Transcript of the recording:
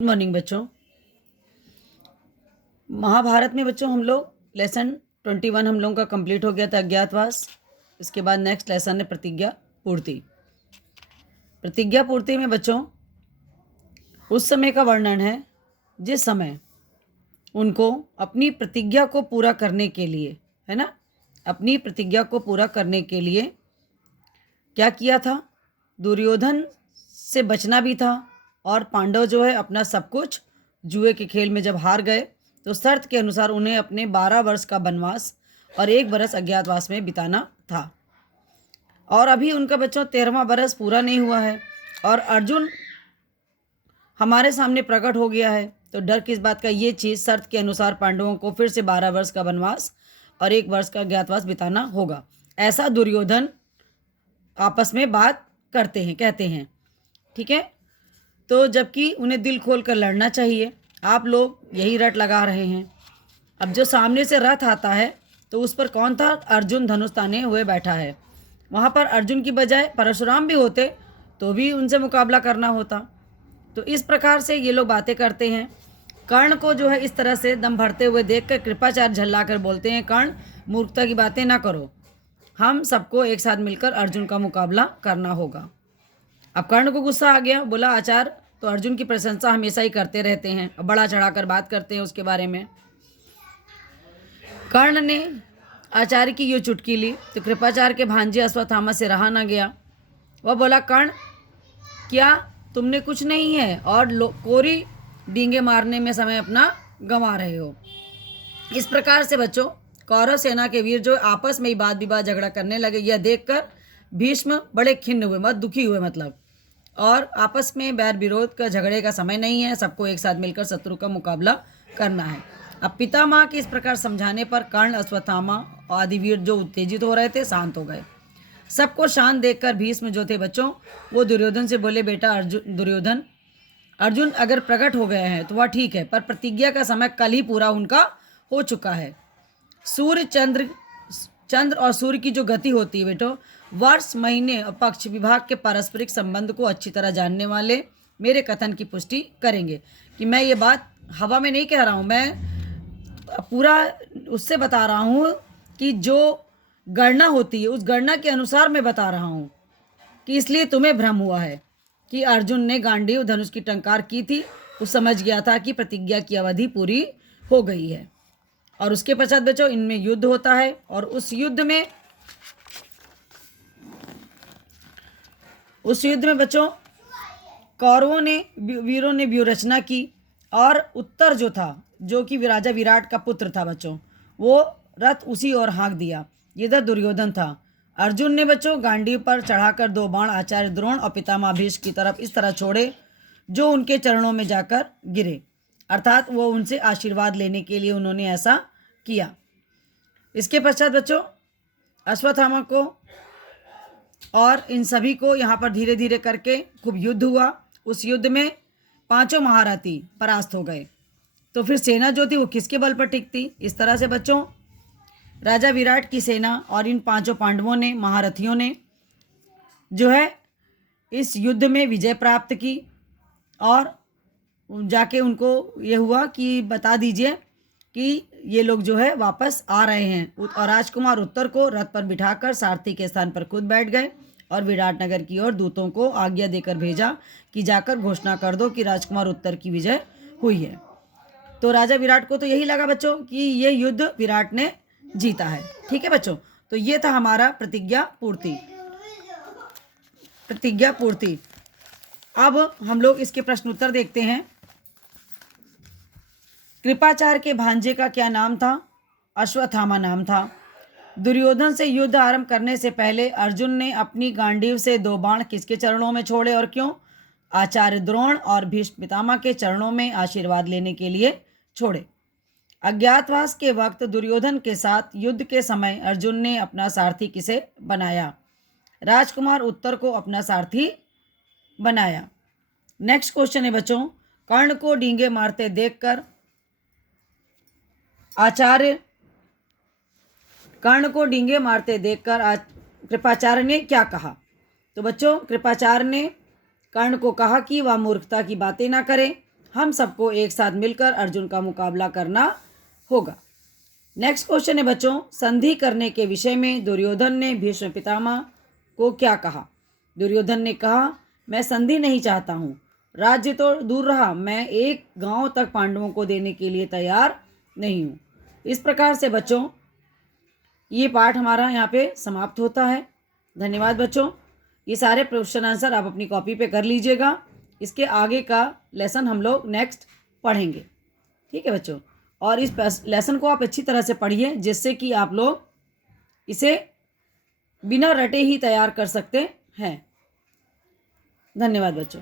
Good morning बच्चों। महाभारत में बच्चों हम लोग लेसन 21 हम लोगों का कंप्लीट हो गया था, अज्ञातवास। इसके बाद नेक्स्ट लेसन है प्रतिज्ञा पूर्ति। प्रतिज्ञा पूर्ति में बच्चों उस समय का वर्णन है जिस समय उनको अपनी प्रतिज्ञा को पूरा करने के लिए, है ना, अपनी प्रतिज्ञा को पूरा करने के लिए क्या किया था। दुर्योधन से बचना भी था और पांडव जो है अपना सब कुछ जुए के खेल में जब हार गए तो शर्त के अनुसार उन्हें अपने 12 वर्ष का वनवास और 1 बरस अज्ञातवास में बिताना था। और अभी उनका बच्चों 13वां बरस पूरा नहीं हुआ है और अर्जुन हमारे सामने प्रकट हो गया है। तो डर किस बात का, ये चीज़ शर्त के अनुसार पांडवों को फिर से 12 वर्ष का वनवास और 1 वर्ष का अज्ञातवास बिताना होगा, ऐसा दुर्योधन आपस में बात करते हैं, कहते हैं। ठीक है, तो जबकि उन्हें दिल खोल कर लड़ना चाहिए, आप लोग यही रट लगा रहे हैं। अब जो सामने से रथ आता है तो उस पर कौन था? अर्जुन धनुष ताने हुए बैठा है। वहाँ पर अर्जुन की बजाय परशुराम भी होते तो भी उनसे मुकाबला करना होता। तो इस प्रकार से ये लोग बातें करते हैं। कर्ण को जो है इस तरह से दम भरते हुए देखकर कृपाचार्य झल्ला कर बोलते हैं, कर्ण मूर्खता की बातें ना करो, हम सबको एक साथ मिलकर अर्जुन का मुकाबला करना होगा। अब कर्ण को गुस्सा आ गया, बोला आचार्य तो अर्जुन की प्रशंसा हमेशा ही करते रहते हैं, बड़ा चढ़ाकर बात करते हैं उसके बारे में। कर्ण ने आचार्य की ये चुटकी ली तो कृपाचार्य के भांजे अश्वत्थामा से रहा ना गया। वह बोला, कर्ण क्या तुमने कुछ नहीं है और कोरी डींगे मारने में समय अपना गंवा रहे हो। इस प्रकार से बच्चों कौरव सेना के वीर जो आपस में ही वाद विवाद झगड़ा करने लगे, यह देखकर भीष्म बड़े खिन्न हुए, दुखी हुए मतलब। और आपस में बैर विरोध का झगड़े का समय नहीं है, सबको एक साथ मिलकर शत्रु का मुकाबला करना है। अब पितामह के इस प्रकार समझाने पर कर्ण, अश्वत्थामा आदि वीर जो उत्तेजित हो रहे थे शांत हो गए। सबको शांत देखकर भीष्म जो थे बच्चों वो दुर्योधन से बोले, बेटा अर्जुन अगर प्रकट हो गए हैं तो वह ठीक है, पर प्रतिज्ञा का समय कल ही पूरा उनका हो चुका है। सूर्य चंद्र और सूर्य की जो गति होती है बेटो, वर्ष महीने और पक्ष विभाग के पारस्परिक संबंध को अच्छी तरह जानने वाले मेरे कथन की पुष्टि करेंगे कि मैं ये बात हवा में नहीं कह रहा हूँ, मैं पूरा उससे बता रहा हूँ कि जो गणना होती है उस गणना के अनुसार मैं बता रहा हूँ कि इसलिए तुम्हें भ्रम हुआ है कि अर्जुन ने गांडीव धनुष की टंकार की थी, वो समझ गया था कि प्रतिज्ञा की अवधि पूरी हो गई है। और उसके पश्चात बच्चों इनमें युद्ध होता है और उस युद्ध में बच्चों कौरवों ने वीरों ने व्यूहरचना की और उत्तर जो था, जो कि राजा विराट का पुत्र था बच्चों, वो रथ उसी ओर हाँक दिया। ये था दुर्योधन था। अर्जुन ने बच्चों गांडीव पर चढ़ाकर 2 बाण आचार्य द्रोण और पितामह भीष्म की तरफ इस तरह छोड़े जो उनके चरणों में जाकर गिरे, अर्थात वो उनसे आशीर्वाद लेने के लिए उन्होंने ऐसा किया। इसके पश्चात बच्चों अश्वत्थामा को और इन सभी को यहाँ पर धीरे धीरे करके खूब युद्ध हुआ। उस युद्ध में 5 महारथी परास्त हो गए। तो फिर सेना जो थी वो किसके बल पर टिकती? इस तरह से बच्चों राजा विराट की सेना और इन 5 पांडवों ने, महारथियों ने जो है इस युद्ध में विजय प्राप्त की और जाके उनको ये हुआ कि बता दीजिए कि ये लोग जो है वापस आ रहे हैं। और राजकुमार उत्तर को रथ पर बिठाकर सारथी के स्थान पर खुद बैठ गए और विराटनगर की ओर दूतों को आज्ञा देकर भेजा कि जाकर घोषणा कर दो कि राजकुमार उत्तर की विजय हुई है। तो राजा विराट को तो यही लगा बच्चों कि ये युद्ध विराट ने जीता है। ठीक है बच्चों, तो ये था हमारा प्रतिज्ञा पूर्ति। अब हम लोग इसके प्रश्न उत्तर देखते हैं। कृपाचार्य के भांजे का क्या नाम था? अश्वत्थामा नाम था। दुर्योधन से युद्ध आरंभ करने से पहले अर्जुन ने अपनी गांडीव से 2 बाण किसके चरणों में छोड़े और क्यों? आचार्य द्रोण और भीष्म पितामह के चरणों में आशीर्वाद लेने के लिए छोड़े। अज्ञातवास के वक्त दुर्योधन के साथ युद्ध के समय अर्जुन ने अपना सारथी किसे बनाया? राजकुमार उत्तर को अपना सारथी बनाया। नेक्स्ट क्वेश्चन है बच्चों, कर्ण को डींगे मारते देखकर कृपाचार्य ने क्या कहा? तो बच्चों कृपाचार्य ने कर्ण को कहा कि वह मूर्खता की बातें ना करे हम सबको एक साथ मिलकर अर्जुन का मुकाबला करना होगा। नेक्स्ट क्वेश्चन है बच्चों, संधि करने के विषय में दुर्योधन ने भीष्म पितामह को क्या कहा? दुर्योधन ने कहा, मैं संधि नहीं चाहता हूँ, राज्य तो दूर रहा, मैं एक गांव तक पांडवों को देने के लिए तैयार नहीं हूँ। इस प्रकार से बच्चों ये पाठ हमारा यहाँ पे समाप्त होता है। धन्यवाद बच्चों। ये सारे क्वेश्चन आंसर आप अपनी कॉपी पे कर लीजिएगा। इसके आगे का लेसन हम लोग नेक्स्ट पढ़ेंगे। ठीक है बच्चों, और इस लेसन को आप अच्छी तरह से पढ़िए, जिससे कि आप लोग इसे बिना रटे ही तैयार कर सकते हैं। धन्यवाद बच्चों।